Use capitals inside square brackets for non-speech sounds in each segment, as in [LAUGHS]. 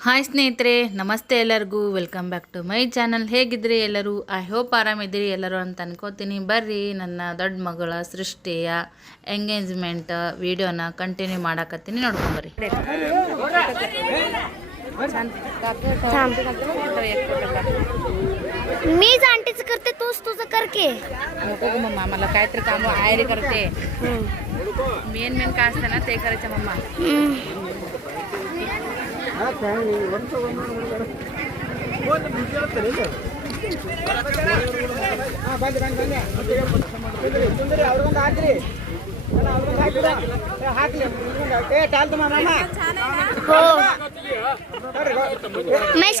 Hi ಸ್ನೇಹಿತರೆ ನಮಸ್ತೆ ಎಲ್ಲರಿಗೂ welcome back to my channel ಹೇಗಿದ್ರಿ ಎಲ್ಲರೂ ಐ ಹೋಪ್ ಆರಾಮಿದ್ದೀರಿ ಎಲ್ಲರೂ ಅಂತ ಅನ್ಕೋತೀನಿ ಬರ್ರಿ ನನ್ನ ದೊಡ್ಡ ಮಗಳ ಸೃಷ್ಟಿಯ ಎಂಗೇಜ್ಮೆಂಟ್ ವಿಡಿಯೋನ ಕಂಟಿನ್ಯೂ ಮಾಡಾಕತ್ತೀನಿ ನೋಡ್ಕೊಂಬರ್ರಿ मीच आंटीच करते तूच तुझं कर की मम्मा मला काहीतरी काम आयरी करते मेन मेन काय असतं ना ते करायचं मम्मा हो महेश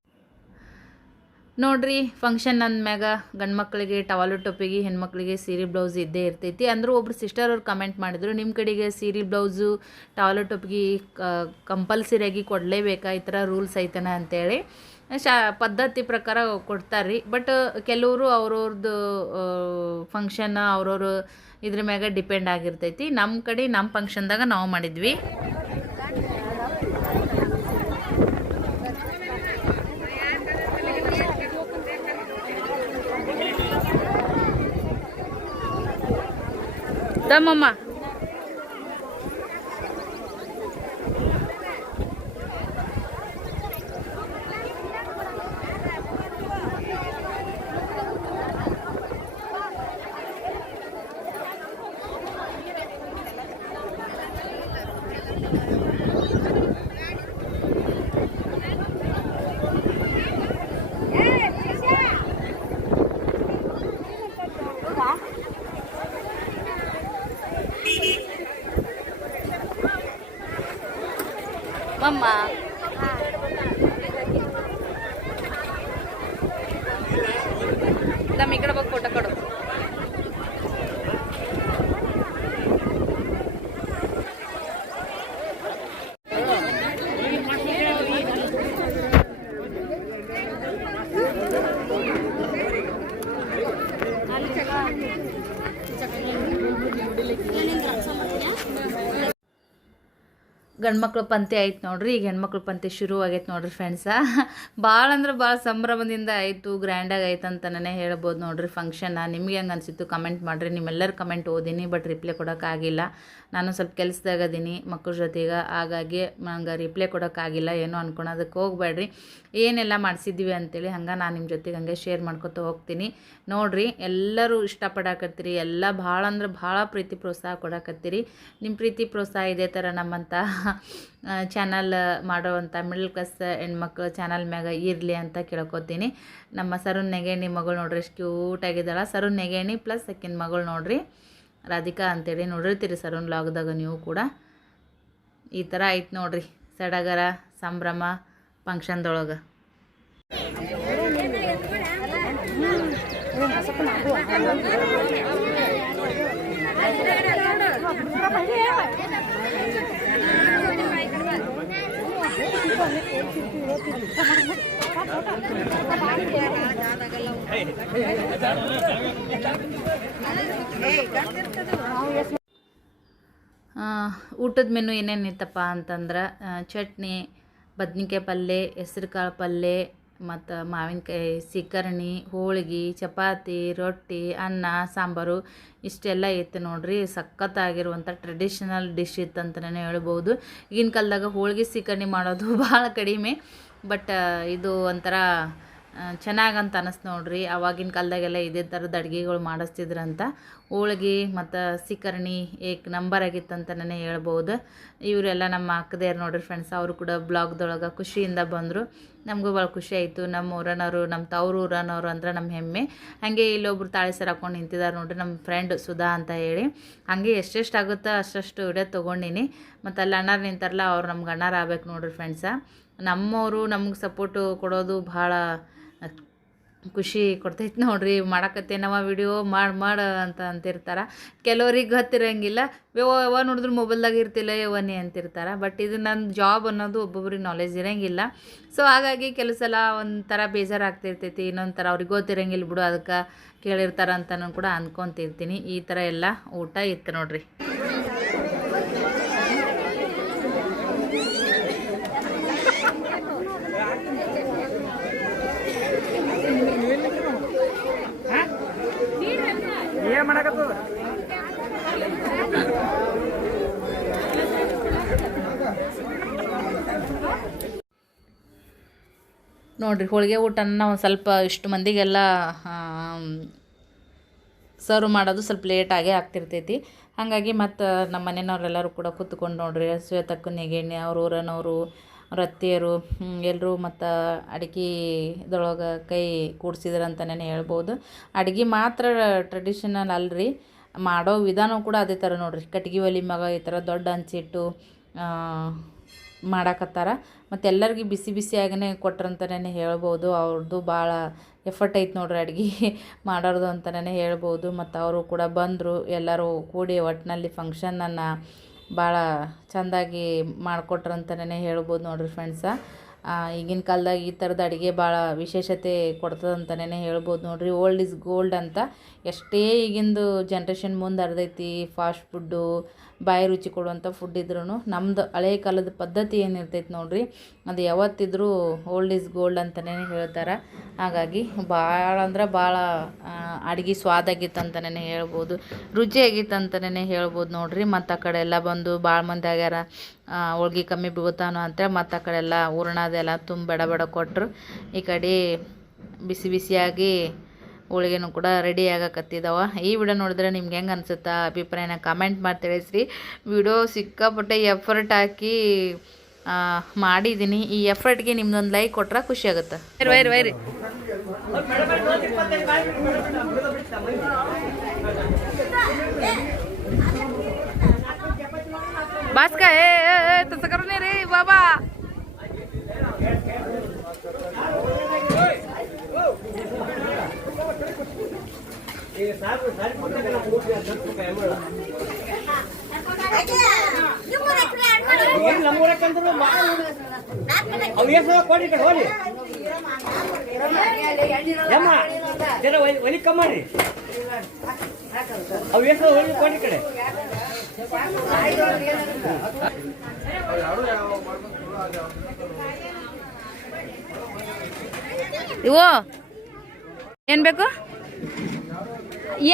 ನೋಡ್ರಿ ಫಂಕ್ಷನ್ ಅಂದ್ಮ್ಯಾಗ ಗಂಡು ಮಕ್ಕಳಿಗೆ ಟವಲು ಟೊಪ್ಪಿಗೆ, ಹೆಣ್ಮಕ್ಳಿಗೆ ಸೀರೆ ಬ್ಲೌಸ್ ಇದ್ದೇ ಇರ್ತೈತಿ. ಅಂದರೂ ಒಬ್ರು ಸಿಸ್ಟರ್ ಅವ್ರು ಕಮೆಂಟ್ ಮಾಡಿದ್ರು ನಿಮ್ಮ ಕಡೆಗೆ ಸೀರೆ ಬ್ಲೌಸು ಟವಲು ಟೊಪ್ಪಿಗೆ ಕಂಪಲ್ಸರಿಯಾಗಿ ಕೊಡಲೇಬೇಕಾ? ಈ ಥರ ರೂಲ್ಸ್ ಐತನ? ಅಂತೇಳಿ, ಶಾ, ಪದ್ಧತಿ ಪ್ರಕಾರ ಕೊಡ್ತಾರೆ ಬಟ್ ಕೆಲವರು ಅವ್ರವ್ರದ್ದು ಫಂಕ್ಷನ್ ಅವ್ರವ್ರ ಇದ್ರ ಮ್ಯಾಗ ಡಿಪೆಂಡ್ ಆಗಿರ್ತೈತಿ. ನಮ್ಮ ಕಡೆ ನಮ್ಮ ಫಂಕ್ಷನ್ದಾಗ ನಾವು ಮಾಡಿದ್ವಿ. 来妈妈。ಮಮ್ಮ ನಮ್ಮ ಈ ಕಡೆ ಬಗ್ಗೆ ಫೋಟೋ ಕೊಡು ಗಂಡ್ಮಕ್ಳು ಪಂತೆ ಆಯ್ತು ನೋಡ್ರಿ, ಈಗ ಹೆಣ್ಮಕ್ಳ ಪಂತೆ ಶುರು ಆಗೈತೆ ನೋಡ್ರಿ ಫ್ರೆಂಡ್ಸ ಭಾಳ ಅಂದ್ರೆ ಭಾಳ ಸಂಭ್ರಮದಿಂದ ಆಯಿತು ಗ್ರ್ಯಾಂಡಾಗಿ ಆಯ್ತು ಅಂತಲೇ ಹೇಳ್ಬೋದು ನೋಡ್ರಿ ಫಂಕ್ಷನ್ನ ನಿಮ್ಗೆ ಹೆಂಗೆ ಅನಿಸಿತ್ತು? ಕಮೆಂಟ್ ಮಾಡಿರಿ. ನಿಮ್ಮೆಲ್ಲರ ಕಮೆಂಟ್ ಓದೀನಿ ಬಟ್ ರಿಪ್ಲೈ ಕೊಡೋಕ್ಕಾಗಿಲ್ಲ ನಾನು ಸ್ವಲ್ಪ ಕೆಲಸದಾಗ ಅದೀನಿ ಮಕ್ಕಳ ಜೊತೆಗೆ. ಹಾಗಾಗಿ ನಂಗೆ ರಿಪ್ಲೈ ಕೊಡೋಕ್ಕಾಗಿಲ್ಲ ಏನೋ ಅನ್ಕೊಳೋದಕ್ಕೆ ಹೋಗ್ಬೇಡ್ರಿ. ಏನೆಲ್ಲ ಮಾಡಿಸಿದ್ವಿ ಅಂತೇಳಿ ಹಂಗೆ ನಾನು ನಿಮ್ಮ ಜೊತೆಗೆ ಹಂಗೆ ಶೇರ್ ಮಾಡ್ಕೊತ ಹೋಗ್ತೀನಿ. ನೋಡ್ರಿ, ಎಲ್ಲರೂ ಇಷ್ಟಪಡಾಕತ್ತೀರಿ. ಎಲ್ಲ ಭಾಳ ಅಂದ್ರೆ ಭಾಳ ಪ್ರೀತಿ ಪ್ರೋತ್ಸಾಹ ಕೊಡಕತ್ತೀರಿ. ನಿಮ್ಮ ಪ್ರೀತಿ ಪ್ರೋತ್ಸಾಹ ಇದೇ ಥರ ನಮ್ಮಂಥ ಚಾನಲ್ ಮಾಡೋವಂಥ ಮಿಡಲ್ ಕ್ಲಾಸ್ ಹೆಣ್ಮಕ್ಳು ಚಾನಲ್ ಮ್ಯಾಗ ಇರಲಿ ಅಂತ ಕೇಳ್ಕೊತೀನಿ. ನಮ್ಮ ಸರುಣ್ ನೆಗೇಣಿ ಮಗಳು ನೋಡ್ರಿ, ಎಷ್ಟು ಆಗಿದ್ದಾಳ. ಸರುಣ್ ನೆಗೇಣಿ ಪ್ಲಸ್ ಸೆಕೆಂಡ್ ಮಗಳು ನೋಡ್ರಿ. ರಾಧಿಕಾ ಅಂತೇಳಿ ನೋಡಿರ್ತೀರಿ ಸರುಣ್ ಲಾಗ್ದಾಗ ನೀವು ಕೂಡ. ಈ ಥರ ಐತೆ ನೋಡ್ರಿ, ಸಡಗರ, ಸಂಭ್ರಮ ಫಂಕ್ಷನ್ದೊಳಗೆ ಊಟದ ಮೆನು ಏನೇನಿತ್ತಪ್ಪ ಅಂತಂದ್ರೆ ಚಟ್ನಿ, ಬದ್ನಿಕಾಯಿ ಪಲ್ಯ ಹೆಸ್ರು ಕಾಳು ಪಲ್ಯ ಮತ್ತು ಮಾವಿನಕಾಯಿ ಸಿಕ್ಕರ್ಣಿ ಹೋಳಿಗೆ, ಚಪಾತಿ, ರೊಟ್ಟಿ, ಅನ್ನ, ಸಾಂಬಾರು, ಇಷ್ಟೆಲ್ಲ ಇತ್ತು ನೋಡ್ರಿ. ಸಖತ್ತಾಗಿರುವಂಥ ಟ್ರೆಡಿಷನಲ್ ಡಿಶ್ ಇತ್ತು ಅಂತಲೇ ಹೇಳ್ಬೋದು. ಈಗಿನ ಕಾಲದಾಗ ಹೋಳಿಗೆ, ಸೀಕರ್ಣಿ ಮಾಡೋದು [LAUGHS] ಭಾಳ ಕಡಿಮೆ. ಬಟ್ ಇದು ಒಂಥರ ಚೆನ್ನಾಗಂತ ಅನಿಸ್ತು ನೋಡ್ರಿ. ಅವಾಗಿನ ಕಾಲದಾಗೆಲ್ಲ ಇದೇ ಥರದ ಅಡುಗೆಗಳು ಮಾಡಿಸ್ತಿದ್ರಂತ. ಹೋಳ್ಗೆ ಮತ್ತು ಸಿಕರ್ಣಿ ಏಕ್ ನಂಬರ್ ಆಗಿತ್ತಂತನೇ ಹೇಳ್ಬೋದು. ಇವರೆಲ್ಲ ನಮ್ಮ ಅಕ್ಕದೇರು ನೋಡ್ರಿ ಫ್ರೆಂಡ್ಸ್ ಅವರು ಕೂಡ ಬ್ಲಾಗ್ದೊಳಗೆ ಖುಷಿಯಿಂದ ಬಂದರು. ನಮಗೂ ಭಾಳ ಖುಷಿ ಆಯಿತು. ನಮ್ಮ ಊರನವರು ನಮ್ಮ ತವ್ರ ಊರನವರು ಅಂದ್ರೆ ನಮ್ಮ ಹೆಮ್ಮೆ. ಹಾಗೆ ಇಲ್ಲೊಬ್ರು ತಾಳಿ ಸರ್ ಹಾಕೊಂಡು ನಿಂತಿದ್ದಾರೆ ನೋಡ್ರಿ ನಮ್ಮ ಫ್ರೆಂಡ್ ಸುಧಾ ಅಂತ ಹೇಳಿ. ಹಾಗೆ ಎಷ್ಟೆಷ್ಟು ಆಗುತ್ತೋ ಅಷ್ಟಷ್ಟು ವಿಡಿಯೋ ತೊಗೊಂಡಿನಿ. ಮತ್ತು ಅಲ್ಲಿ ಅಣ್ಣಾರು ನಿಂತಾರಲ್ಲ, ಅವ್ರು ನಮ್ಗೆ ಅಣ್ಣಾರು ಆಗ್ಬೇಕು ನೋಡ್ರಿ ಫ್ರೆಂಡ್ಸ ನಮ್ಮವರು ನಮ್ಗೆ ಸಪೋರ್ಟು ಕೊಡೋದು ಭಾಳ ಖುಷಿ ಕೊಡ್ತೈತೆ ನೋಡ್ರಿ. ಮಾಡಕತ್ತೇನವ ವಿಡಿಯೋ ಮಾಡಿ, ಮಾಡ ಅಂತ ಅಂತಿರ್ತಾರೆ. ಕೆಲವ್ರಿಗೆ ಗೊತ್ತಿರಂಗಿಲ್ಲ ಯವ್ವ ಯಾವ ನೋಡಿದ್ರು ಮೊಬೈಲ್ದಾಗ ಇರ್ತಿಲ್ಲ ಯಾವನೇ ಅಂತಿರ್ತಾರೆ. ಬಟ್ ಇದು ನನ್ನ ಜಾಬ್ ಅನ್ನೋದು ಒಬ್ಬೊಬ್ರಿಗೆ ನಾಲೆಜ್ ಇರೋಂಗಿಲ್ಲ. ಸೊ ಹಾಗಾಗಿ ಕೆಲವು ಸಲ ಒಂಥರ ಬೇಜಾರಾಗ್ತಿರ್ತೈತಿ. ಇನ್ನೊಂದು ಥರ ಅವ್ರಿಗೆ ಗೊತ್ತಿರಂಗಿಲ್ಲ ಬಿಡು, ಅದಕ್ಕೆ ಕೇಳಿರ್ತಾರೆ ಅಂತನೂ ಕೂಡ ಅಂದ್ಕೊತಿರ್ತೀನಿ ಈ ಥರ ಎಲ್ಲ ಊಟ ಇತ್ತು ನೋಡ್ರಿ ಏನ್ ಮಾಡಕತ್ತದ ನೋಡ್ರಿ, ಹೋಳಿಗೆ ಊಟನ ಒಂದು ಸ್ವಲ್ಪ ಇಷ್ಟು ಮಂದಿಗೆಲ್ಲ ಸರ್ವ್ ಮಾಡೋದು ಸ್ವಲ್ಪ ಲೇಟಾಗೇ ಆಗ್ತಿರ್ತೈತಿ. ಹಾಗಾಗಿ ಮತ್ತು ನಮ್ಮ ಮನೆಯವ್ರೆಲ್ಲರೂ ಕೂಡ ಕೂತ್ಕೊಂಡು ನೋಡ್ರಿ, ಶ್ವೇತಕ್ಕ ನೆಗೆಣ್ಣೆ ಅವ್ರ ಊರನವರು ಅವ್ರ ಅತ್ತೆಯರು ಎಲ್ಲರೂ ಮತ್ತು ಅಡುಗೆ ಇದ್ರೊಳಗೆ ಕೈ ಕೂಡ್ಸಿದ್ರು ಅಂತಲೇ ಹೇಳ್ಬೋದು. ಅಡ್ಗೆ ಮಾತ್ರ ಟ್ರೆಡಿಷನಲ್ ಅಲ್ರಿ, ಮಾಡೋ ವಿಧಾನ ಕೂಡ ಅದೇ ಥರ ನೋಡ್ರಿ. ಕಟ್ಗೆ ಒಲಿ ಮಗ ಈ ಥರ ದೊಡ್ಡ ಹಂಚಿಟ್ಟು ಮಾಡಾಕತ್ತಾರ. ಮತ್ತು ಎಲ್ಲರಿಗೂ ಬಿಸಿ ಬಿಸಿಯಾಗೇ ಕೊಟ್ರಂತಲೇ ಹೇಳ್ಬೋದು. ಅವ್ರದ್ದು ಭಾಳ ಎಫರ್ಟ್ ಐತೆ ನೋಡ್ರಿ ಅಡುಗೆ [LAUGHS] ಮಾಡೋದು ಅಂತಲೇ ಹೇಳ್ಬೋದು. ಮತ್ತು ಅವರು ಕೂಡ ಬಂದರು. ಎಲ್ಲರೂ ಕೂಡಿ ಒಟ್ಟಿನಲ್ಲಿ ಫಂಕ್ಷನನ್ನು ಭಾಳ ಚೆಂದಾಗಿ ಮಾಡಿಕೊಟ್ರಂತಲೇ ಹೇಳ್ಬೋದು ನೋಡ್ರಿ ಫ್ರೆಂಡ್ಸ ಈಗಿನ ಕಾಲದಾಗ ಈ ಥರದ ಅಡುಗೆ ಭಾಳ ವಿಶೇಷತೆ ಕೊಡ್ತದೆ ಅಂತಲೇ ಹೇಳ್ಬೋದು ನೋಡ್ರಿ. ಓಲ್ಡ್ ಇಸ್ ಗೋಲ್ಡ್ ಅಂತ ಎಷ್ಟೇ ಈಗಿಂದು ಜನ್ರೇಷನ್ ಮುಂದೆ ಅರ್ದೈತಿ ಫಾಸ್ಟ್ ಫುಡ್ಡು ಬಾಯಿ ರುಚಿ ಕೊಡುವಂಥ ಫುಡ್ ಇದ್ರೂ ನಮ್ಮದು ಹಳೆ ಕಾಲದ ಪದ್ಧತಿ ಏನಿರ್ತೈತೆ ನೋಡಿರಿ, ಅದು ಯಾವತ್ತಿದ್ರೂ ಓಲ್ಡ್ ಈಸ್ ಗೋಲ್ಡ್ ಅಂತಲೇ ಹೇಳ್ತಾರೆ. ಹಾಗಾಗಿ ಭಾಳ ಅಂದ್ರೆ ಭಾಳ ಅಡ್ಗೆ ಸ್ವಾದಾಗಿತ್ತು ಅಂತಲೇ ಹೇಳ್ಬೋದು ರುಚಿಯಾಗಿತ್ತು ಅಂತಲೇ ಹೇಳ್ಬೋದು ನೋಡಿರಿ. ಮತ್ತು ಆ ಕಡೆ ಎಲ್ಲ ಬಂದು ಭಾಳ ಮಂದಿ ಆಗ್ಯಾರ ಹೋಳ್ಗೆ ಕಮ್ಮಿ ಬೀಗುತ್ತಾನೋ ಅಂತೇಳಿ ಮತ್ತು ಆ ಕಡೆ ಎಲ್ಲ ಹೂರ್ಣದೆಲ್ಲ ತುಂಬ ಬಡ ಬಡ ಕೊಟ್ಟರು ಈ ಕಡೆ ಬಿಸಿ ಬಿಸಿಯಾಗಿ ಹೋಳಿಗೆನೂ ಕೂಡ ರೆಡಿ ಆಗಕತ್ತಿದ್ದಾವ ಈ ವಿಡಿಯೋ ನೋಡಿದ್ರೆ ನಿಮ್ಗೆ ಹೆಂಗೆ ಅನಿಸುತ್ತಾ? ಅಭಿಪ್ರಾಯನ ಕಮೆಂಟ್ ಮಾಡಿ ತಿಳಿಸ್ರಿ. ವಿಡಿಯೋ ಸಿಕ್ಕಾಪಟ್ಟೆ ಎಫರ್ಟ್ ಹಾಕಿ ಮಾಡಿದ್ದೀನಿ ಈ ಎಫರ್ಟ್ಗೆ ನಿಮ್ದೊಂದು ಲೈಕ್ ಕೊಟ್ರೆ ಖುಷಿ ಆಗುತ್ತೆ. ವೈರಿ ವೈರಿ ಬಾಸ್ಕ ಏ तसं ಕೊಡಿ ಕಡೆ ಹೋಗಿ ಯಮ್ಮ ಜರ ಒಲಿ ಒಲಿ ಕಮ್ಮ ಮಾಡ್ರಿ ಅವ್ ಎಷ್ಟು ಹೋಗಿ ಕೊಡಿ ಕಡೆ ಇವು ಏನು ಬೇಕು?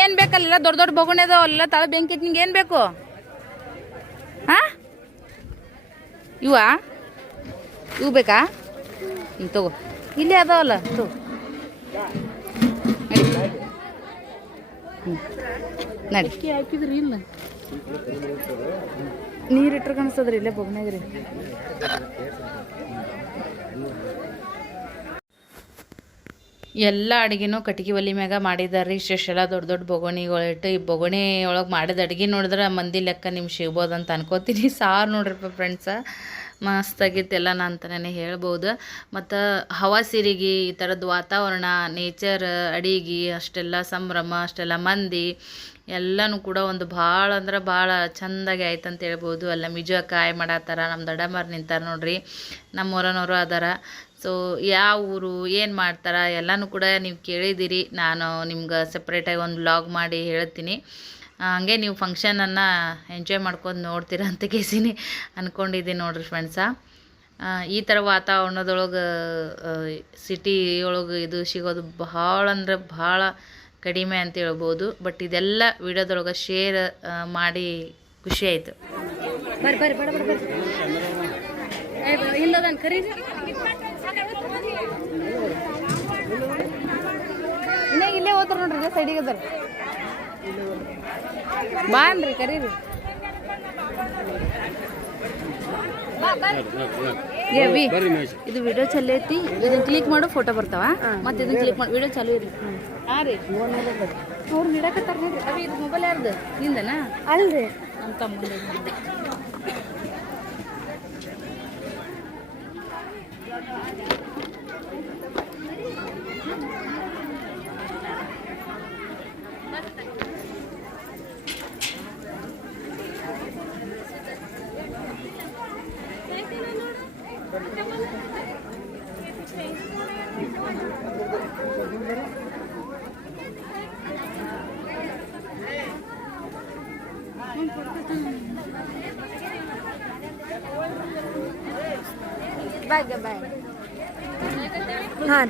ಏನು ಬೇಕಲ್ಲ ದೊಡ್ಡ ದೊಡ್ಡ ಬಗುಣೆ ಅಲ್ಲ ತಳ ಬೆಂಕಿ ನಿಂಗೆ ಏನು ಬೇಕು? ಹಾ ಇವಾ ಇವು ಬೇಕಾ? ಹಿಂಗೆ ತಗೋ. ಇಲ್ಲೇ ಅದಾವಲ್ಲ, ತಗೋ. ಇಲ್ಲ ನೀರು ಕಾಣಿಸ್ತದ್ರಿ, ಇಲ್ಲೇ ಬೊಗ್ನಾಗ್ರಿ ಎಲ್ಲ ಅಡುಗೆನೂ ಕಟ್ಗೆ ಒಲೆ ಮ್ಯಾಗ ಮಾಡಿದ್ದಾರೆ ರೀ ಇಷ್ಟೆಲ್ಲ ದೊಡ್ಡ ದೊಡ್ಡ ಬೊಗಣಿಗಳಿಟ್ಟು ಈ ಬೊಗಣಿ ಒಳಗೆ ಮಾಡಿದ ಅಡುಗೆ ನೋಡಿದ್ರೆ ಮಂದಿ ಲೆಕ್ಕ ನಿಮ್ಗೆ ಸಿಗ್ಬೋದು ಅಂತ ಅನ್ಕೋತೀನಿ. [LAUGHS] ಸಾರು ನೋಡ್ರಿಪ್ಪ ಫ್ರೆಂಡ್ಸ ಮಸ್ತಾಗಿತ್ತೆಲ್ಲ ನಾನು ಅಂತಲೇ ಹೇಳ್ಬೋದು. ಮತ್ತು ಹವಾ ಸಿರಿಗೆ, ಈ ಥರದ್ದು ವಾತಾವರಣ ನೇಚರ್ ಅಡಿಗೆ, ಅಷ್ಟೆಲ್ಲ ಸಂಭ್ರಮ, ಅಷ್ಟೆಲ್ಲ ಮಂದಿ ಎಲ್ಲನೂ ಕೂಡ ಒಂದು ಭಾಳ ಅಂದ್ರೆ ಭಾಳ ಚೆಂದಾಗಿ ಆಯ್ತು ಅಂತ ಹೇಳ್ಬೋದು. ಅಲ್ಲ ಮಿಜುವ ಕಾಯಿ ಮಾಡತ್ತಾರ ನಮ್ಮ ದಡಮರ್ ನಿಂತಾರೆ ನೋಡ್ರಿ. ನಮ್ಮ ಊರನವರು ಅದಾರ. ಸೊ ಯಾವ ಊರು, ಏನು ಮಾಡ್ತಾರ, ಎಲ್ಲನೂ ಕೂಡ ನೀವು ಕೇಳಿದ್ದೀರಿ. ನಾನು ನಿಮ್ಗೆ ಸಪ್ರೇಟಾಗಿ ಒಂದು ವ್ಲಾಗ್ ಮಾಡಿ ಹೇಳ್ತೀನಿ. ಹಾಗೆ ನೀವು ಫಂಕ್ಷನನ್ನು ಎಂಜಾಯ್ ಮಾಡ್ಕೊಂಡು ನೋಡ್ತೀರ ಅಂತ ಕೇಸಿನಿ. ಅಂದ್ಕೊಂಡಿದ್ದೀನಿ ನೋಡ್ರಿ ಫ್ರೆಂಡ್ಸ ಈ ಥರ ವಾತಾವರಣದೊಳಗೆ ಸಿಟಿ ಒಳಗೆ ಇದು ಸಿಗೋದು ಭಾಳ ಅಂದರೆ ಭಾಳ ಕಡಿಮೆ ಅಂತ ಹೇಳ್ಬೋದು. ಬಟ್ ಇದೆಲ್ಲ ವಿಡಿಯೋದೊಳಗೆ ಶೇರ್ ಮಾಡಿ ಖುಷಿ ಆಯಿತು. ಬರ್ರಿ ಬರ್ರಿ ಇನ್ನ ಇಲ್ಲೇ ಹೋಗ್ತಾರ ನೋಡ್ರಿ ಇಲ್ಲೇ ಸೈಡಿಗೆ ಅದಾರ ಬಾ ಅನ್ರಿ ಕರೀರಿ ಇದು ವಿಡಿಯೋ ಚಲೋ ಐತಿ. ಇದನ್ನ ಕ್ಲಿಕ್ ಮಾಡೋ ಫೋಟೋ ಬರ್ತಾವ. ಮತ್ತೆ ಇದನ್ನ ಕ್ಲಿಕ್ ಮಾಡಿ ವಿಡಿಯೋ ಚಾಲು ಇರಿ ಹಾ ರೀ. ಅವ್ರು ಹಿಡಕತ್ತಾರ ನೋಡ್ರಿ. ಅವಿ ಇದು ಮೊಬೈಲ್ ಯಾರ್ದು? ನಿಂದನಾ? ಅಲ್ರಿ. ನಮ್ಮ ತಮ್ಮಂದು Bye, bye. Han.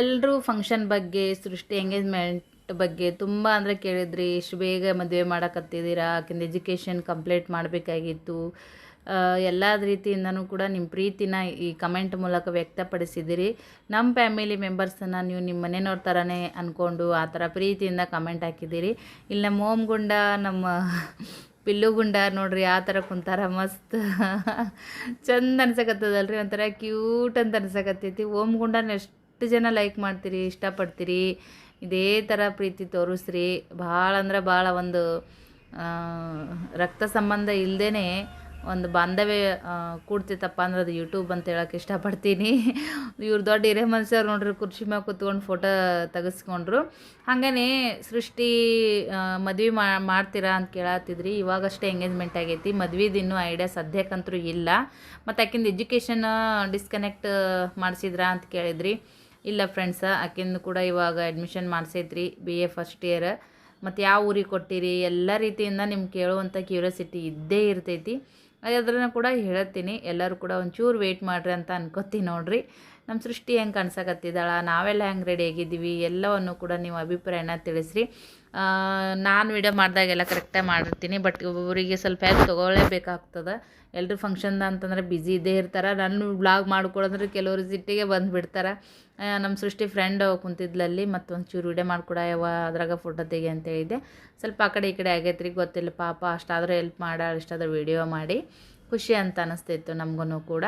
ಎಲ್ಲರೂ ಫಂಕ್ಷನ್ ಬಗ್ಗೆ, ಸೃಷ್ಟಿ ಎಂಗೇಜ್ಮೆಂಟ್ ಬಗ್ಗೆ ತುಂಬ ಅಂದರೆ ಕೇಳಿದ್ರಿ. ಇಷ್ಟು ಬೇಗ ಮದುವೆ ಮಾಡಕತ್ತಿದ್ದೀರಾ? ಆಕಿಂದ ಎಜುಕೇಷನ್ ಕಂಪ್ಲೀಟ್ ಮಾಡಬೇಕಾಗಿತ್ತು. ಎಲ್ಲ ರೀತಿಯಿಂದನೂ ಕೂಡ ನಿಮ್ಮ ಪ್ರೀತಿನ ಈ ಕಮೆಂಟ್ ಮೂಲಕ ವ್ಯಕ್ತಪಡಿಸಿದ್ದೀರಿ ನಮ್ಮ ಫ್ಯಾಮಿಲಿ ಮೆಂಬರ್ಸನ್ನು ನೀವು ನಿಮ್ಮ ಮನೆಯವ್ರ ಥರನೇ ಅಂದ್ಕೊಂಡು ಆ ಥರ ಪ್ರೀತಿಯಿಂದ ಕಮೆಂಟ್ ಹಾಕಿದ್ದೀರಿ ಇಲ್ಲಿ ನಮ್ಮ ಓಮ್ ಗುಂಡ, ನಮ್ಮ ಪಿಲ್ಲು ಗುಂಡ ನೋಡ್ರಿ, ಆ ಥರ ಕುಂತಾರ. ಮಸ್ತ್ ಚಂದ ಅನ್ಸಕತ್ತದಲ್ರಿ. ಒಂಥರ ಕ್ಯೂಟ್ ಅಂತ ಅನ್ಸಕತ್ತೈತಿ. ಓಮ್ ಗುಂಡನ ಎಷ್ಟು ಜನ ಲೈಕ್ ಮಾಡ್ತೀರಿ, ಇಷ್ಟಪಡ್ತೀರಿ? ಇದೇ ಥರ ಪ್ರೀತಿ ತೋರಿಸ್ರಿ. ಭಾಳ ಅಂದ್ರೆ ಭಾಳ ಒಂದು ರಕ್ತ ಸಂಬಂಧ ಇಲ್ಲದೇ ಒಂದು ಬಾಂಧವ್ಯ ಕೂಡ್ತಿತ್ತಪ್ಪ ಅಂದ್ರೆ ಅದು ಯೂಟ್ಯೂಬ್ ಅಂತ ಹೇಳಕ್ಕೆ ಇಷ್ಟಪಡ್ತೀನಿ. ಇವ್ರು ದೊಡ್ಡ ಹಿರೇ ಮನುಷ್ಯರು ನೋಡ್ರಿ, ಕುರ್ಚಿ ಮ್ಯಾಗ ಕೂತ್ಕೊಂಡು ಫೋಟೋ ತೆಗೆಸ್ಕೊಂಡ್ರು. ಹಾಗೇ ಸೃಷ್ಟಿ ಮದ್ವೆ ಮಾಡ್ತೀರಾ ಅಂತ ಕೇಳತ್ತಿದ್ರಿ ಇವಾಗಷ್ಟೇ ಎಂಗೇಜ್ಮೆಂಟ್ ಆಗೈತಿ. ಮದ್ವೆದು ಇನ್ನೂ ಐಡಿಯಾ ಸದ್ಯಕ್ಕಂತೂ ಇಲ್ಲ. ಮತ್ತು ಆಕಿಂದ ಎಜುಕೇಷನ್ ಡಿಸ್ಕನೆಕ್ಟ್ ಮಾಡಿಸಿದ್ರಾ ಅಂತ ಕೇಳಿದ್ರಿ. ಇಲ್ಲ ಫ್ರೆಂಡ್ಸ ಆಕೆಂದು ಕೂಡ ಇವಾಗ ಅಡ್ಮಿಷನ್ ಮಾಡಿಸೈತ್ರಿ ಬಿ ಎ ಫಸ್ಟ್ ಇಯರ್ ಮತ್ತು ಯಾವ ಊರಿಗೆ ಕೊಟ್ಟಿರಿ, ಎಲ್ಲ ರೀತಿಯಿಂದ ನಿಮ್ಗೆ ಕೇಳುವಂಥ ಕ್ಯೂರಿಯಾಸಿಟಿ ಇದ್ದೇ ಇರ್ತೈತಿ. ಅದನ್ನು ಕೂಡ ಹೇಳ್ತೀನಿ, ಎಲ್ಲರೂ ಕೂಡ ಒಂಚೂರು ವೆಯ್ಟ್ ಮಾಡಿರಿ ಅಂತ ಅನ್ಕೋತೀನಿ ನೋಡ್ರಿ. ನಮ್ಮ ಸೃಷ್ಟಿ ಹೆಂಗೆ ಕಾಣಿಸಕತ್ತಿದ್ದಾಳೆ ನಾವೆಲ್ಲ ಹೆಂಗೆ ರೆಡಿ ಆಗಿದ್ದೀವಿ, ಎಲ್ಲವನ್ನು ಕೂಡ ನೀವು ಅಭಿಪ್ರಾಯನ ತಿಳಿಸ್ರಿ. ನಾನು ವಿಡಿಯೋ ಮಾಡಿದಾಗೆಲ್ಲ ಕರೆಕ್ಟಾಗಿ ಮಾಡಿರ್ತೀನಿ ಬಟ್ ಒಬ್ಬೊಬ್ಬರಿಗೆ ಸ್ವಲ್ಪ ಹೆಲ್ಪ್ ತೊಗೊಳ್ಳೇಬೇಕಾಗ್ತದೆ. ಎಲ್ಲರೂ ಫಂಕ್ಷನ್ ಅಂತಂದ್ರೆ ಬ್ಯುಸಿ ಇದ್ದೇ ಇರ್ತಾರೆ, ನನ್ನ ಬ್ಲಾಗ್ ಮಾಡ್ಕೊಡಂದ್ರೆ ಕೆಲವರು ಸಿಟ್ಟಿಗೆ ಬಂದುಬಿಡ್ತಾರೆ ನಮ್ಮ ಸೃಷ್ಟಿ ಫ್ರೆಂಡ್ ಕುಂತಿದ್ಲಲ್ಲಿ, ಮತ್ತೊಂದು ಚೂರು ವಿಡಿಯೋ ಮಾಡ್ಕೊಡ ಯಾವ ಅದ್ರಾಗ ಫೋಟೋ ತೆಗಿ ಅಂತ ಸ್ವಲ್ಪ ಆ ಕಡೆ ಈ ಕಡೆ ಆಗೈತ್ರಿ, ಗೊತ್ತಿಲ್ಲ ಪಾಪ, ಅಷ್ಟಾದರೂ ಹೆಲ್ಪ್ ಮಾಡ ಇಷ್ಟಾದರೂ ವಿಡಿಯೋ ಮಾಡಿ, ಖುಷಿ ಅಂತ ಅನಿಸ್ತಿತ್ತು ನಮಗೂ ಕೂಡ.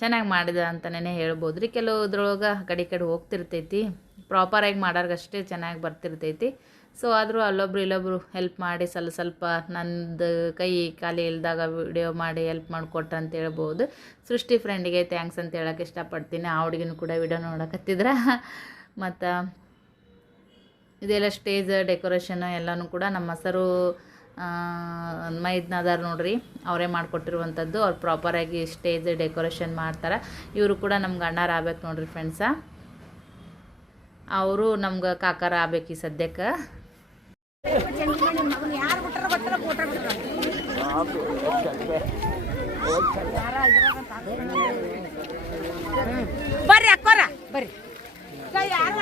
ಚೆನ್ನಾಗಿ ಮಾಡಿದ ಅಂತಲೇ ಹೇಳ್ಬೋದು. ರೀ, ಕೆಲವುದ್ರೊಳಗೆ ಕಡೆ ಕಡೆ ಹೋಗ್ತಿರ್ತೈತಿ. ಪ್ರಾಪರಾಗಿ ಮಾಡೋರ್ಗಷ್ಟೇ ಚೆನ್ನಾಗಿ ಬರ್ತಿರ್ತೈತಿ. ಸೊ ಆದರೂ ಅಲ್ಲೊಬ್ರು ಇಲ್ಲೊಬ್ರು ಹೆಲ್ಪ್ ಮಾಡಿ ಸ್ವಲ್ಪ ಸ್ವಲ್ಪ ನಂದು ಕೈ ಖಾಲಿ ಇಲ್ದಾಗ ವಿಡಿಯೋ ಮಾಡಿ ಹೆಲ್ಪ್ ಮಾಡಿಕೊಟ್ರೆ ಅಂತ ಹೇಳ್ಬೋದು. ಸೃಷ್ಟಿ ಫ್ರೆಂಡಿಗೆ ಥ್ಯಾಂಕ್ಸ್ ಅಂತ ಹೇಳೋಕೆ ಇಷ್ಟಪಡ್ತೀನಿ. ಆ ಹುಡುಗಿನೂ ಕೂಡ ವಿಡಿಯೋ ನೋಡಕತ್ತಿದ್ರ. ಮತ್ತು ಇದೆಲ್ಲ ಸ್ಟೇಜ್ ಡೆಕೋರೇಷನ್ ಎಲ್ಲನೂ ಕೂಡ ನಮ್ಮ ಮೈದ್ನದಾರ ನೋಡ್ರಿ ಅವರೇ ಮಾಡಿಕೊಟ್ಟಿರುವಂಥದ್ದು ಅವ್ರು ಪ್ರಾಪರಾಗಿ ಸ್ಟೇಜ್ ಡೆಕೋರೇಷನ್ ಮಾಡ್ತಾರೆ. ಇವರು ಕೂಡ ನಮ್ಗೆ ಅಣ್ಣಾರು ಆಗ್ಬೇಕು ನೋಡ್ರಿ ಫ್ರೆಂಡ್ಸ ಅವರು ನಮ್ಗೆ ಕಾಕಾರ ಆಗ್ಬೇಕು ಈ ಸದ್ಯಕ್ಕೆ. ಬರ್ರಿ ಅಕ್ಕೋರ ಬರ್ರಿ. ಯಾರು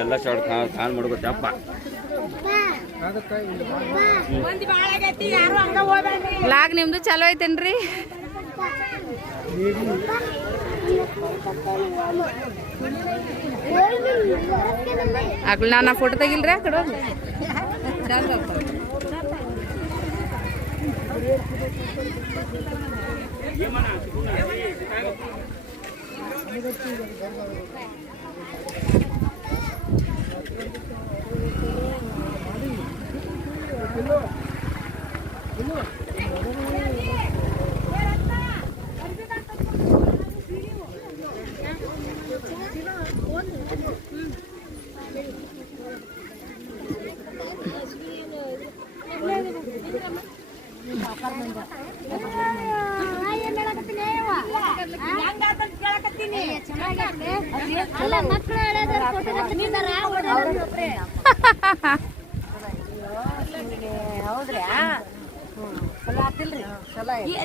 ಎಲ್ಲ ಶಾರ್ಟ್ ಲಾಗ್ ನಿಮ್ದು ಚಲೋ ಐತೇನ್ರಿ? ಆಗ್ಲಿ ನಾನು ಫೋಟೋ ತೆಗಿಲ್ರಿ ಆ ಕಡೆ Ini kamar.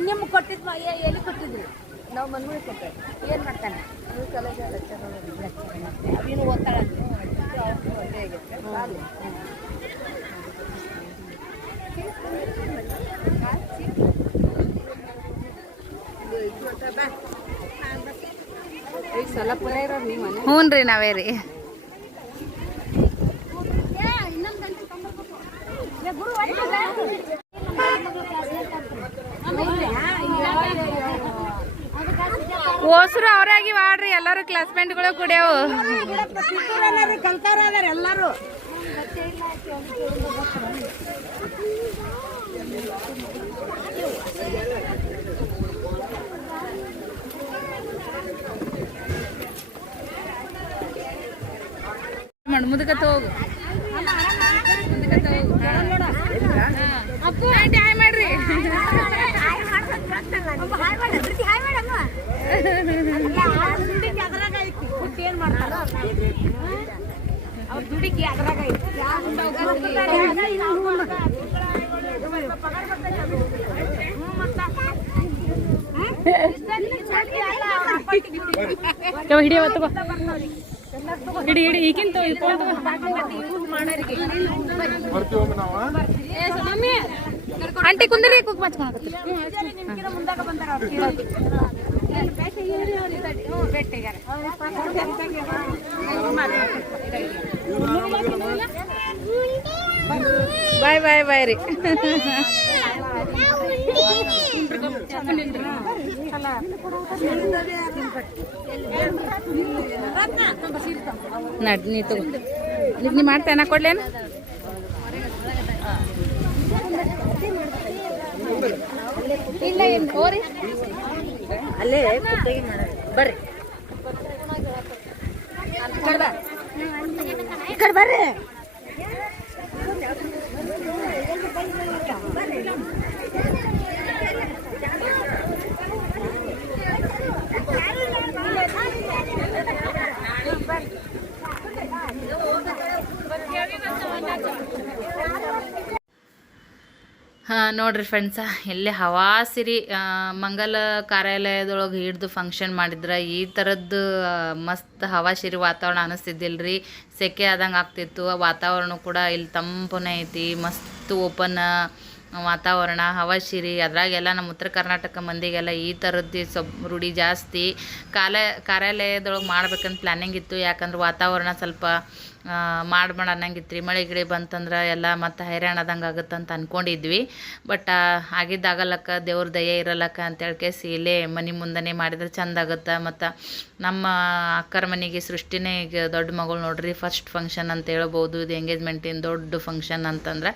ನಿಮ್ಗೆ ಕೊಟ್ಟಿದ್ ಎಲ್ಲಿ ಕೊಟ್ಟಿದ್ರಿ ನಾವು ಮನ್ಮೂಳಿ ಕೊಟ್ಟೆ ಏನು ಮಾಡ್ತಾನೆ ಅವಿನು ಓದ್ತಾಳಂತೆ ಸಲ ಪುರ ಇರೋರು ನೀವು ಮನೆ ಹ್ಞೂ ರೀ ನಾವೇ ರೀ. ಓಸ್ರು ಅವರಾಗಿ ಮಾಡ್ರಿ ಎಲ್ಲರೂ ಕ್ಲಾಸ್ಮೇಟ್ಗಳು ಕುಡಿಯವು. ಎಲ್ಲಾರು ಮಾಡು ಮುದಕತ್ತ ಹೋಗು ಅಪ್ಪು ಆಂಟಿ ಹಾಯ್ ಮಾಡ್ರಿ ಹಿಡಿ ಈಗಿಂತ ಆಂಟಿ ಕುಂದ್ರಿ ಕುಕ್ ಬಾಯ್ ಬಾಯ್ ಬಾಯ್ ರೀ. ನಡ್ ನೀ ತಗೋ ನೀ- ಮಾಡ್ತೇನ ಕೊಡ್ಲೇನು? ಇಲ್ಲ ಏನು ಅಲ್ಲೇ ಬರ್ರಿ. ಈ ಕಡೆ ಬರ್ರಿ. ನೋಡ್ರಿ ಫ್ರೆಂಡ್ಸ ಎಲ್ಲೇ ಹವಾಸಿರಿ ಸಿರಿ ಮಂಗಲ ಕಾರ್ಯಾಲಯದೊಳಗೆ ಹಿಡ್ದು ಫಂಕ್ಷನ್ ಮಾಡಿದ್ರೆ ಈ ಥರದ್ದು ಮಸ್ತ್ ಹವಾಸಿರಿ ವಾತಾವರಣ ಅನಿಸ್ತಿದ್ದಿಲ್ರಿ. ಸೆಕೆ ಆದಂಗೆ ಆಗ್ತಿತ್ತು. ವಾತಾವರಣ ಕೂಡ ಇಲ್ಲಿ ತಂಪನೇ ಐತಿ. ಮಸ್ತ್ ಓಪನ್ ವಾತಾವರಣ ಹವಾಶಿರಿ ಅದ್ರಾಗೆಲ್ಲ ನಮ್ಮ ಉತ್ತರ ಕರ್ನಾಟಕ ಮಂದಿಗೆಲ್ಲ ಈ ಥರದ್ದು ಸ್ವಲ್ಪ ರೂಢಿ ಜಾಸ್ತಿ. ಕಾಲ, ಕಾರ್ಯಾಲಯದೊಳಗೆ ಮಾಡ್ಬೇಕಂತ ಪ್ಲ್ಯಾನಿಂಗ್ ಇತ್ತು. ಯಾಕಂದ್ರೆ ವಾತಾವರಣ ಸ್ವಲ್ಪ ಮಾಡ್ಬೇಡ ಅನ್ನಂಗಿತ್ತು ರೀ ಮಳೆ ಗಿಳಿ ಬಂತಂದ್ರೆ ಎಲ್ಲ ಮತ್ತು ಹೈರಾಣದಂಗೆ ಆಗುತ್ತೆ ಅಂತ ಅಂದ್ಕೊಂಡಿದ್ವಿ ಬಟ್ ಆಗಿದ್ದಾಗಲಕ್ಕ ದೇವ್ರ ದಯೆ ಇರಲಕ್ಕ ಅಂತೇಳಿ ಕೇಸಿ ಇಲ್ಲೇ ಮನೆ ಮುಂದನೆ ಮಾಡಿದ್ರೆ ಚೆಂದ ಆಗುತ್ತೆ. ಮತ್ತು ನಮ್ಮ ಅಕ್ಕರ ಮನೆಗೆ ಸೃಷ್ಟಿನೇ ಈಗ ದೊಡ್ಡ ಮಗಳು ನೋಡ್ರಿ ಫಸ್ಟ್ ಫಂಕ್ಷನ್ ಅಂತ ಹೇಳ್ಬೋದು. ಇದು ಎಂಗೇಜ್ಮೆಂಟಿನ ದೊಡ್ಡ ಫಂಕ್ಷನ್ ಅಂತಂದ್ರೆ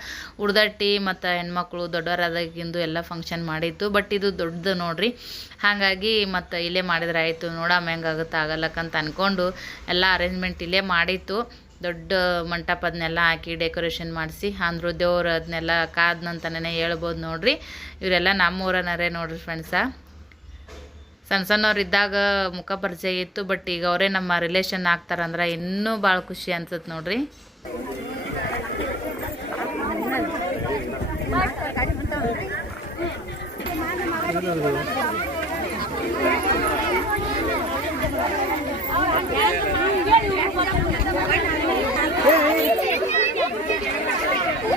ಉಡ್ದಟ್ಟಿ ಮತ್ತು ಹೆಣ್ಮಕ್ಳು ದೊಡ್ಡವರಾದಾಗಿಂದು ಎಲ್ಲ ಫಂಕ್ಷನ್ ಮಾಡಿತ್ತು. ಬಟ್ ಇದು ದೊಡ್ಡದು ನೋಡ್ರಿ. ಹಾಗಾಗಿ ಮತ್ತು ಇಲ್ಲೇ ಮಾಡಿದ್ರೆ ಆಯಿತು ನೋಡಮ್ಮ ಹೆಂಗಾಗುತ್ತೆ ಆಗಲ್ಲಕ್ಕಂತ ಅಂದ್ಕೊಂಡು ಎಲ್ಲ ಅರೇಂಜ್ಮೆಂಟ್ ಇಲ್ಲೇ ಮಾಡಿತ್ತು. ದೊಡ್ಡ ಮಂಟಪದನ್ನೆಲ್ಲ ಹಾಕಿ ಡೆಕೋರೇಷನ್ ಮಾಡಿಸಿ ಅಂದರು ದೇವ್ರು ಅದನ್ನೆಲ್ಲ ಕಾದ್ನಂತನೇ ಹೇಳ್ಬೋದು ನೋಡಿರಿ. ಇವರೆಲ್ಲ ನಮ್ಮೂರನರೇ ನೋಡ್ರಿ ಫ್ರೆಂಡ್ಸ ಸಣ್ಣ ಸಣ್ಣವ್ರು ಮುಖ ಪರಿಚಯ ಇತ್ತು ಬಟ್ ಈಗ ಅವರೇ ನಮ್ಮ ರಿಲೇಷನ್ ಆಗ್ತಾರಂದ್ರೆ ಇನ್ನೂ ಭಾಳ ಖುಷಿ ಅನ್ಸುತ್ತೆ ನೋಡ್ರಿ.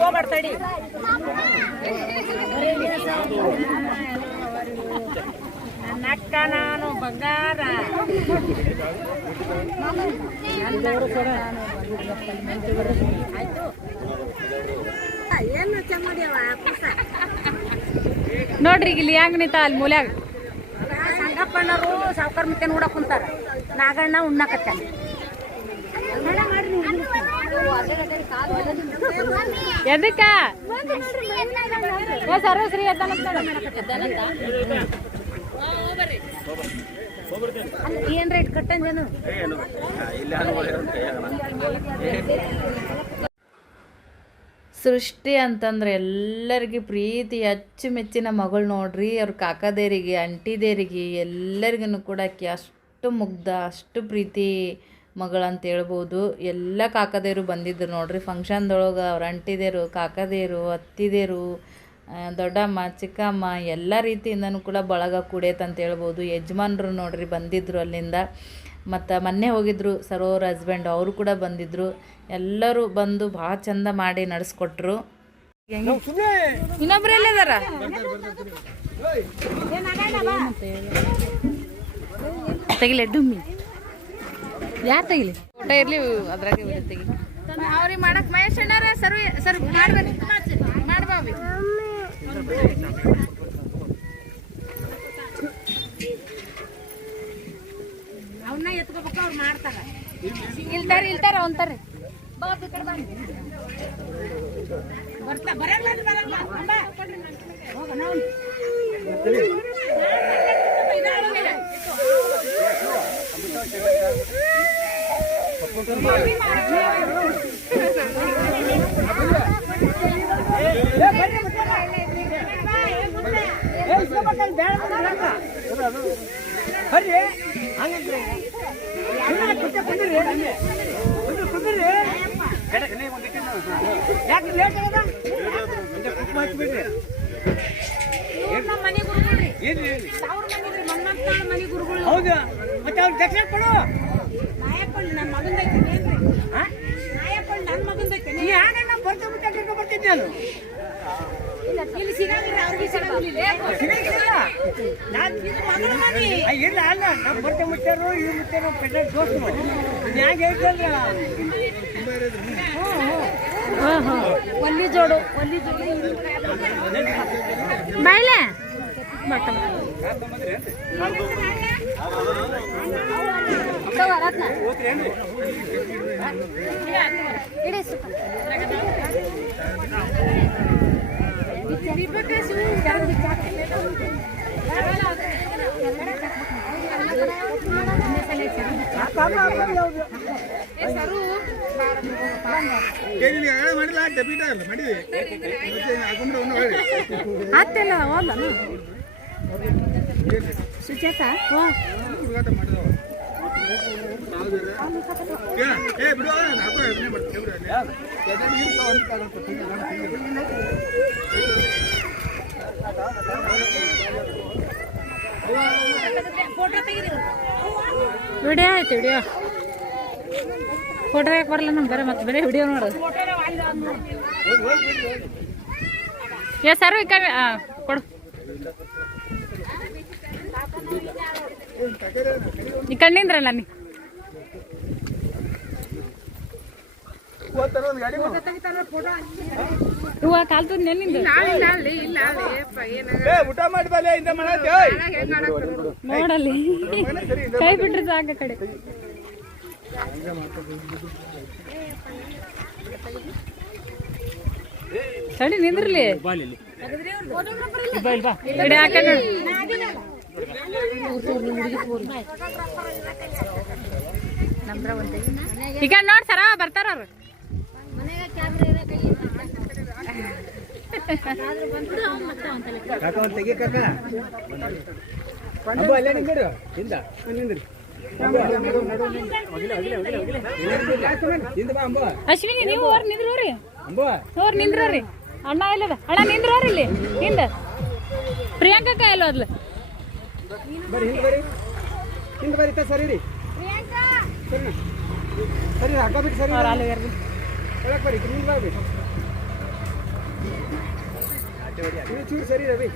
ಹೋಗ್ಬಾರ್ದು ಅಕ್ಕ ನಾನು ಬಂಗಾರ. ಏನು ನೋಡ್ರಿ, ಇಲ್ಲಿ ಹೆಂಗ್ ನಿಂತ ಅಲ್ಲಿ ಮೂಲ್ಯಾಗ? ಸಂಗಪ್ಪಣ್ಣರು ಸಾವುಕಾರ ಮತ್ತೆ ನೋಡಕ್ ಕುಂತಾರ. ನಾಗಣ್ಣ ಉಣ್ಣಾಕತ್ತಾನ ಎದಕ್ಕ? ಸರ್ವಶ್ರೀ ರೇಟ್ ಕಟ್ಟಂಜನು? ಸೃಷ್ಟಿ ಅಂತಂದ್ರೆ ಎಲ್ಲರಿಗೆ ಪ್ರೀತಿ, ಅಚ್ಚುಮೆಚ್ಚಿನ ಮಗಳು ನೋಡ್ರಿ, ಅವ್ರ ಕಾಕದೇರಿಗೆ ಅಂಟಿದೇರಿಗೆ ಎಲ್ಲರಿಗೂ ಕೂಡ ಅಷ್ಟು ಮುಗ್ಧ, ಅಷ್ಟು ಪ್ರೀತಿ. ಮಗಳಂತ ಹೇಳ್ಬೋದು ಎಲ್ಲ ಕಾಕದೇರು ಬಂದಿದ್ರು ನೋಡ್ರಿ. ಫಂಕ್ಷನ್ದೊಳಗೆ ಅವ್ರ ಅಂಟಿದೇರು ಕಾಕದೇರು ಅತ್ತಿದೇರು ದೊಡ್ಡಮ್ಮ ಚಿಕ್ಕಮ್ಮ ಎಲ್ಲ ರೀತಿಯಿಂದನೂ ಕೂಡ ಬಳಗ ಅಂತ ಹೇಳ್ಬೋದು ಯಜಮಾನ್ರು ನೋಡ್ರಿ ಬಂದಿದ್ದರು ಅಲ್ಲಿಂದ. ಮತ್ತು ಮೊನ್ನೆ ಹೋಗಿದ್ರು ಸರೋವರ್ ಹಸ್ಬೆಂಡ್ ಅವರು ಕೂಡ ಬಂದಿದ್ದರು ಎಲ್ಲರೂ ಬಂದು ಭಾಳ ಚಂದ ಮಾಡಿ ನಡೆಸ್ಕೊಟ್ರು. ಇನ್ನೊಬ್ರು ಎಲ್ಲಿದಾರ? ತೆಗಿಲೆ ಡುಮ್ಮಿ. ಯಾರು ತೆಗಿಲಿ? ಫೋಟೋ ಇರ್ಲಿ ಅದ್ರಾಗೆ ವಿಡಿಯೋ ತೆಗಿ. ಅವ್ರಿಗೆ ಮಾಡಕ್ ಮಹೇಶ್ ಅಣ್ಣಾರ ಸರ್ವಿ ಸರ್ ಮಾಡ್ಬನ್ನಿ ಮಾಡ್ಬಾವಿ. ಅವನ್ನ ಎತ್ಕೋಬೇಕು ಅವ್ರು ಮಾಡ್ತಾರ. ಇಲ್ತಾರ ಇಲ್ತಾರ ಒಂತಾರೆ ಬರ್ತಾ ಬರಲ್ಲ ಬರಲ್ಲ. ಹೋಗೋಣ ಇವ್ರು ನಮ್ಮ ಮನೆ ಗುರುಗಳ್ರಿ. ಅವ್ರ ಮನೆಗ್ರಿ, ಮನ್ಮಂತನ ಮನೆ ಗುರುಗಳು. ಹೌದು ಮತ್ತೆ ಅವ್ರು ದಕ್ಷಿಣ ಕೊಡು ಇಲ್ಲ ಅಲ್ಲ ನಮ್ಮ ಬರ್ತಾ ಮುಟ್ಟಾರು ಇವ್ ಮುಟ್ಟಾರು ಪೆಟ್ಟ ದೋಸ್ತು ಇದು ಹ್ಯಾಂಗ ಹೇಳ್ತಲ್ರ ಒಲ್ಲಿ ಜೋಡು ಒಲ್ಲಿ ಜೋಡು. ಬಾಯ್ಲೆ ಮಾಡಿಲ್ಲ ಡೆಬಿಟ್ ಅಲ್ಲ ಹುಡುಗಾಟ ಮಾಡಿದವ ವಿಡಿಯೋ ಆಯ್ತು, ವಿಡಿಯೋ. ಫೋಟೋ ಯಾಕೆ ಬರಲ್ಲ ನಮ್ಗೆ, ಬರೀ ಮತ್ತೆ ಬರೀ ವಿಡಿಯೋ ನೋಡೋದು. ಏ, ಸರ್ ಈ ಈ ಕಣ್ಣಿಂದ್ರಲ್ಲ ನೀ? ಹೋಗ್ತಾರೆ ಒಂದು ಗಾಡಿ ಮಾಡು. ಹೂವ ಕಾಲ್ತು ಊಟ ಮಾಡಿ ಇಂದ ನೋಡಲ್ಲಿ. ಕೈ ಬಿಟ್ರೆ ಸಾಕ ಕಡೆ. ಸಡಿ ನಿಂದ್ರಲಿ. ಹಾಕ ಈಗ ನೋಡ್ತಾರ ಸರ ಬರ್ತಾರ ಅವ್ರು. ನಿಂದಿರು ನಿಂದ್ರಿ ಅಶ್ವಿನಿ ನೀವು ಅವ್ರು ನಿಂದ್ರೋರಿ ಅಂಬ ಅವ್ರು ನಿಂದ್ರೋರಿ ಅಣ್ಣ ಇಲ್ಲದ ಅಣ್ಣ ನಿಂದ್ರೋರಿ ಇಲ್ಲಿ. ಹಿಂದ. ಪ್ರಿಯಾಂಕಕ್ಕ ಎಲ್ಲ ಅದ್ಲ. ಬರ್ರಿ ಹಿಂದೆ ಬರ್ರಿ ಹಿಂದೆ ಬರೀತ ಸರಿ ರೀ ಸರಿ ಸರಿ ಹಗ್ಗ ಬಿಟ್ಟು ಸರಿ ಹೇಳಕ್ ಬರ್ರಿ ಹಿಂದ ಬರ್ರಿ ಇದು ಚೂರು ಸರಿ ರವಿ.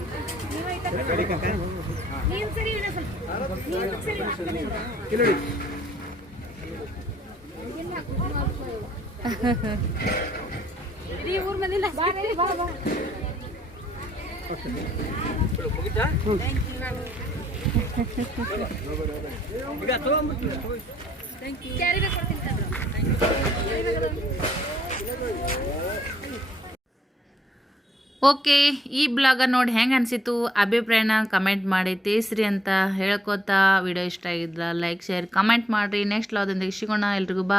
ಇಲ್ಲ ಈ ಊರ್ ಮಂದಿಲ್ಲ ಬಾ ಬಾ ಬಾ. ಈಗ ತೊಗೊಂಡ್ಬಿಡ್ತೀನಿ ಓಕೆ, ಈ ಬ್ಲಾಗ ನೋಡಿ ಹೆಂಗೆ ಅನಿಸಿತು ಅಭಿಪ್ರಾಯನ ಕಮೆಂಟ್ ಮಾಡಿ, ತಿಳಿಸ್ರಿ ಅಂತ ಹೇಳ್ಕೊತಾ. ವಿಡಿಯೋ ಇಷ್ಟ ಆಗಿದ್ರ ಲೈಕ್ ಶೇರ್ ಕಮೆಂಟ್ ಮಾಡಿರಿ. ನೆಕ್ಸ್ಟ್ ಲಾದೊಂದಿಗೆ ಸಿಗೋಣ ಎಲ್ರಿಗೂ. ಬಾ